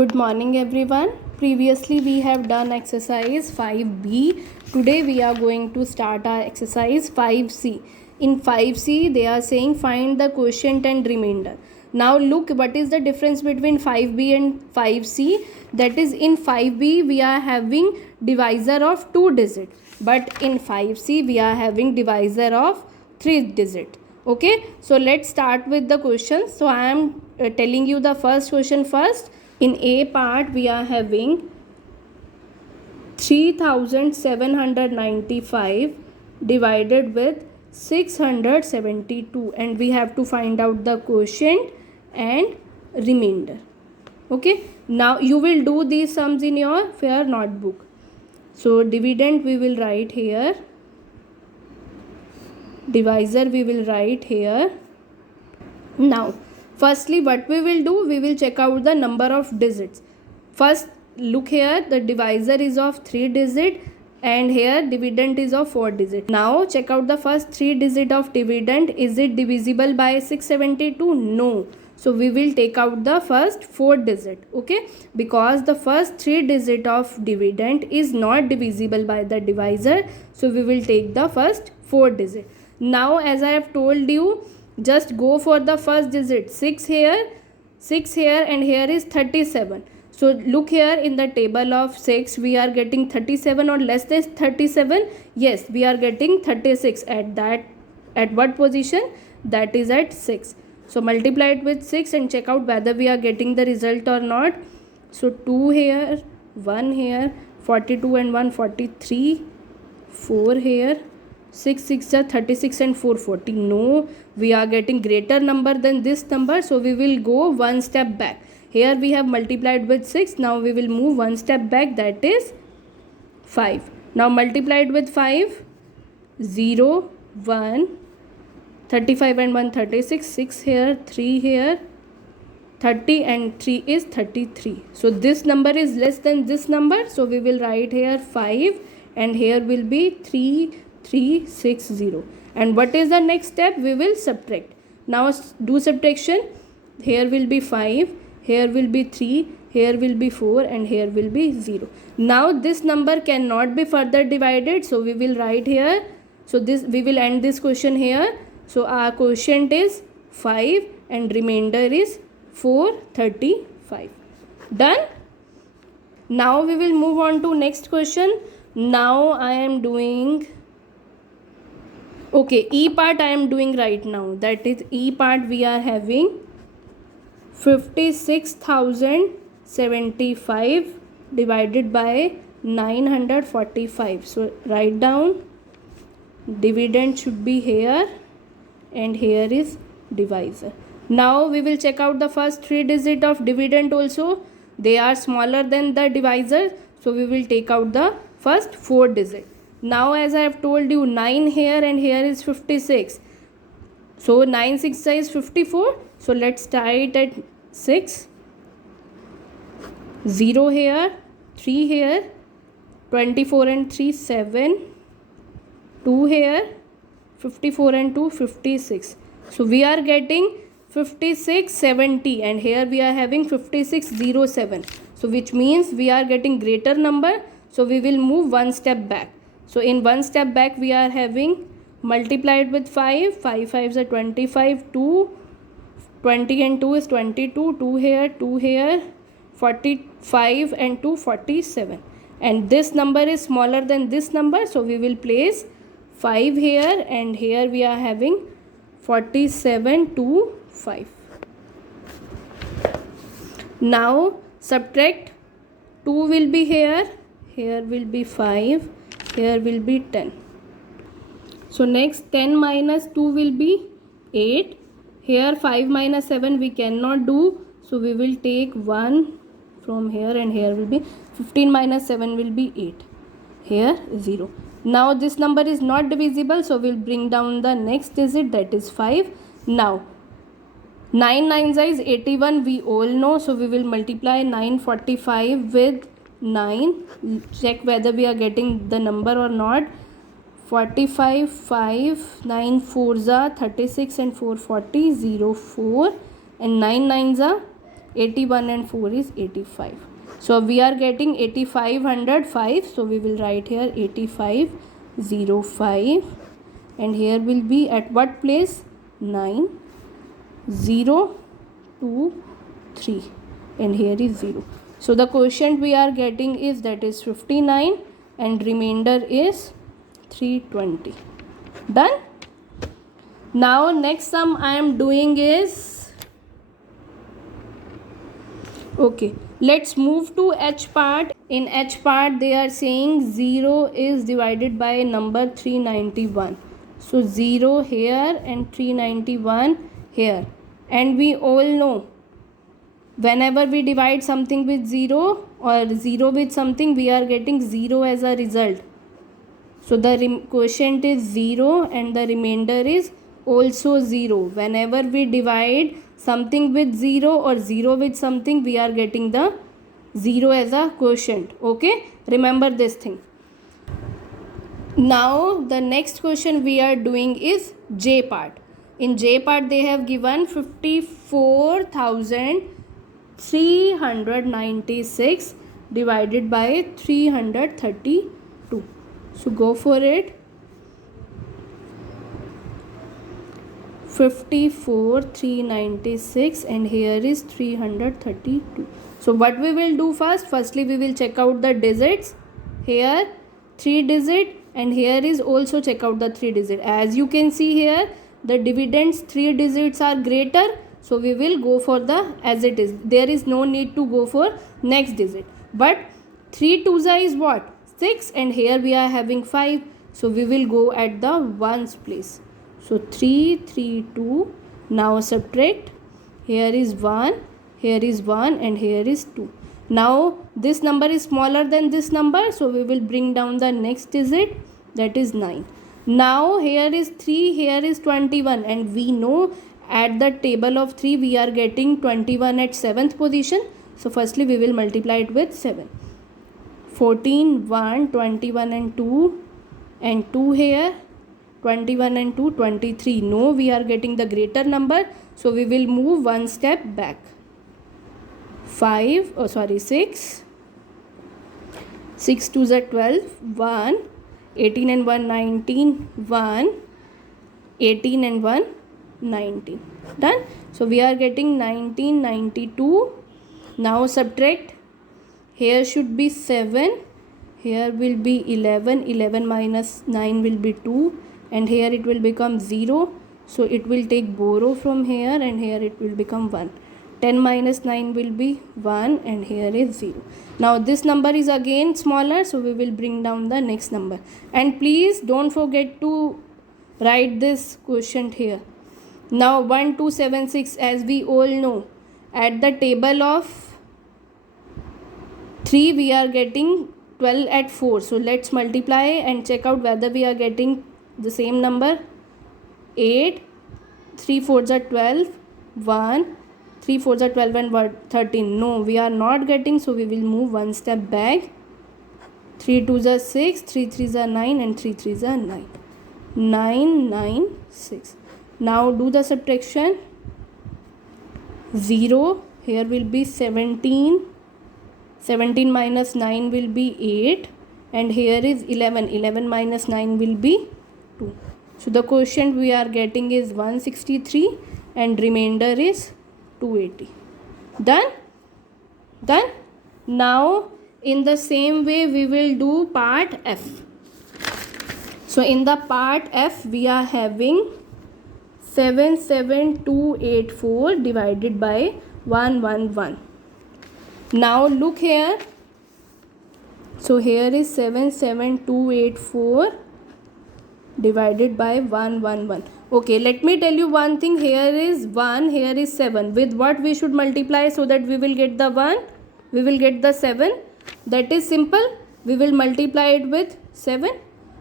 Good morning everyone. Previously we have done exercise 5b. Today we are going to start our exercise 5c. In 5c they are saying find the quotient and remainder. Now look what is the difference between 5b and 5c. That is, in 5b we are having divisor of 2 digit, but in 5c we are having divisor of 3 digit. Okay, so let's start with the question. So I am telling you the first question first. In A part we are having 3795 divided with 672, and we have to find out the quotient and remainder. Okay, now you will do these sums in your fair notebook. So dividend we will write here, divisor we will write here. Now firstly what we will do, we will check out the number of digits. First look here, the divisor is of 3 digit and here dividend is of 4 digit. Now check out the first 3 digit of dividend. Is it divisible by 672? No. So we will take out the first 4 digit. Okay, because the first 3 digit of dividend is not divisible by the divisor, so we will take the first 4 digit. Now as I have told you, just go for the first digit. 6 here, 6 here, and here is 37. So look here, in the table of 6 we are getting 37 or less than 37. Yes, we are getting 36. At what position? That is at 6. So multiply it with 6 and check out whether we are getting the result or not. So 2 here, 1 here, 42 and 1 43, 4 here, 6 6 are 36 and 4 40. No, we are getting greater number than this number, so we will go one step back. Here we have multiplied with 6. Now we will move one step back, that is 5. Now multiplied with 5, 0 1, 35 and 1 36, 6 here, 3 here, 30 and 3 is 33. So this number is less than this number, so we will write here 5 and here will be 3360. And what is the next step? We will subtract. Now do subtraction. Here will be 5, here will be 3, here will be 4, and here will be 0. Now this number cannot be further divided, so we will write here. So this, we will end this question here. So our quotient is 5 and remainder is 435. Done. Now we will move on to next question. Now I am doing, okay, E part I am doing right now. That is, E part we are having 56,075 divided by 945. So write down, dividend should be here and here is divisor. Now we will check out the first 3 digit of dividend also. They are smaller than the divisor, so we will take out the first 4 digit. Now as I have told you, 9 here and here is 56. So 9 6 is 54. So let's start at 6. 0 here, 3 here, 24 and 3 7, 2 here, 54 and 2 56. So we are getting 5670 and here we are having 5607. So which means we are getting greater number, so we will move one step back. So in one step back we are having multiplied with 5, 5 5s are 25, 2, 20 and 2 is 22, 2 here, 45 and 2 47. And this number is smaller than this number, so we will place 5 here and here we are having 47 to 5. Now subtract. 2 will be here, here will be 5, here will be 10. So next 10 minus 2 will be 8. Here 5 minus 7 we cannot do, so we will take 1 from here and here will be 15 minus 7 will be 8. Here 0. Now this number is not divisible, so we'll bring down the next digit, that is 5. Now 9 9 is 81, we all know, so we will multiply 945 with 9. Check whether we are getting the number or not. 45 5, 9 4s are 36 and 4 40, 0 4, and 9 9s are 81 and 4 is 85. So we are getting 8505. So we will write here 8505, and here will be at what place? 9, 0, 2, 3, and here is 0. So the quotient we are getting is, that is 59, and remainder is 320. Done. Now next sum I am doing is, okay, let's move to H part. In H part they are saying 0 is divided by number 391. So 0 here and 391 here, and we all know whenever we divide something with 0 or 0 with something, we are getting 0 as a result. So the quotient is 0 and the remainder is also 0. Whenever we divide something with 0 or 0 with something, we are getting the 0 as a quotient. Okay, remember this thing. Now the next question we are doing is J part. In J part they have given 54,396 divided by 332. So go for it. 54,396, and here is 332. So what we will do first? Firstly we will check out the digits. Here 3 digit, and here is also check out the 3 digit. As you can see here, the dividends 3 digits are greater, so we will go for the as it is. There is no need to go for next digit. But 3 2s is what? 6, and here we are having 5, so we will go at the ones place. So 3 3 2. Now subtract. Here is 1, here is 1, and here is 2. Now this number is smaller than this number, so we will bring down the next digit, that is 9. Now here is 3, here is 21, and we know at the table of 3 we are getting 21 at 7th position. So firstly we will multiply it with 7. 14, 1, 21 and 2, and 2 here, 21 and 2, 23. No, we are getting the greater number, so we will move one step back. 6. 6 2s are 12, 1, 18 and 1, 19, 1, 18 and 1, 19. Done. So we are getting 1992. Now subtract. Here should be 7, here will be 11, 11 minus 9 will be 2, and here it will become 0. So it will take borrow from here, and here it will become 1. 10 minus 9 will be 1, and here is 0. Now this number is again smaller, so we will bring down the next number. And please don't forget to write this quotient here. Now 1276, as we all know, at the table of 3 we are getting 12 at 4. So let's multiply and check out whether we are getting the same number. 8, 3 4s are 12, 1, 3 4s are 12 and 13. No, we are not getting, so we will move one step back. 3 2s are 6, 3 3s are 9, and 3 3s are 9. 9 9 6. Now do the subtraction. 0, here will be 17. 17 minus 9 will be 8, and here is 11. 11 minus 9 will be 2. So the quotient we are getting is 163, and remainder is 280. Done? Done? Now in the same way we will do part F. So in the part F we are having 77284 divided by 111. Now look here. So here is 77284 divided by 111. Okay, let me tell you one thing. Here is 1, here is 7. With what we should multiply so that we will get the 1? We will get the 7. That is simple. We will multiply it with 7.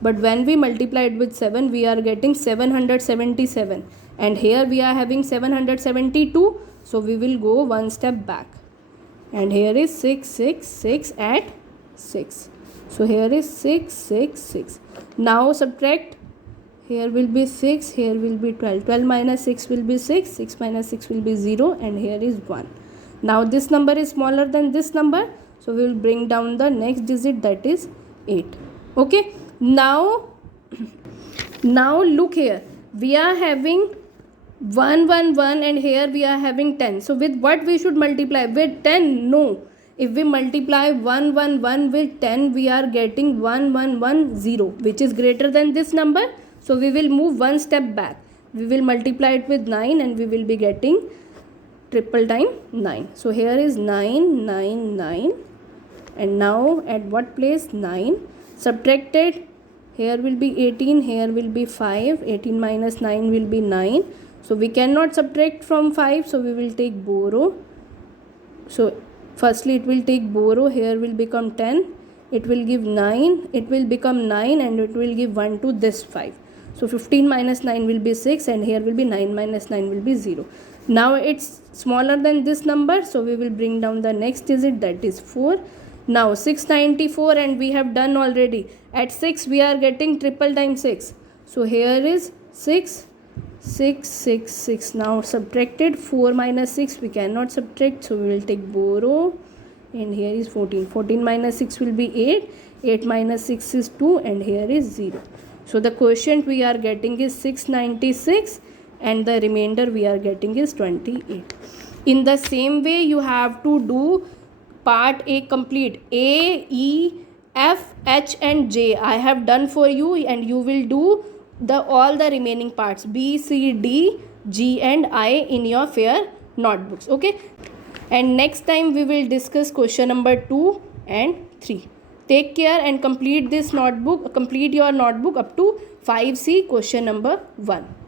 But when we multiply it with 7, we are getting 777. And here we are having 772. So we will go one step back. And here is 666 at 6. So here is 666. Now subtract. Here will be 6, here will be 12. 12 minus 6 will be 6. 6 minus 6 will be 0, and here is 1. Now this number is smaller than this number, so we will bring down the next digit, that is 8. Okay, now look here, we are having 1 1 1 and here we are having 10. So with what we should multiply? With 10? No. If we multiply 1 1 1 with 10, we are getting 1 1 1 0, which is greater than this number. So we will move one step back. We will multiply it with 9 and we will be getting triple time 9. So here is 9 9 9, and now at what place? 9. Subtracted, here will be 18, here will be 5. 18 minus 9 will be 9. So we cannot subtract from 5, so we will take borrow. So firstly it will take borrow, here will become 10, it will give 9, it will become 9 and it will give 1 to this 5. So 15 minus 9 will be 6 and here will be 9 minus 9 will be 0. Now it's smaller than this number, so we will bring down the next digit, that is 4. Now 694 and we have done already. At 6 we are getting triple time 6. So here is 6 6 6 6. Now subtracted, 4 minus 6 we cannot subtract, so we will take borrow, and here is 14. 14 minus 6 will be 8. 8 minus 6 is 2 and here is 0. So the quotient we are getting is 696 and the remainder we are getting is 28. In the same way you have to do part A complete. A, E, F, H and J I have done for you, and you will do all the remaining parts B, C, D, G and I in your fair notebooks. Okay, and next time we will discuss question number 2 and 3. Take care and complete this notebook, complete your notebook up to 5C question number 1.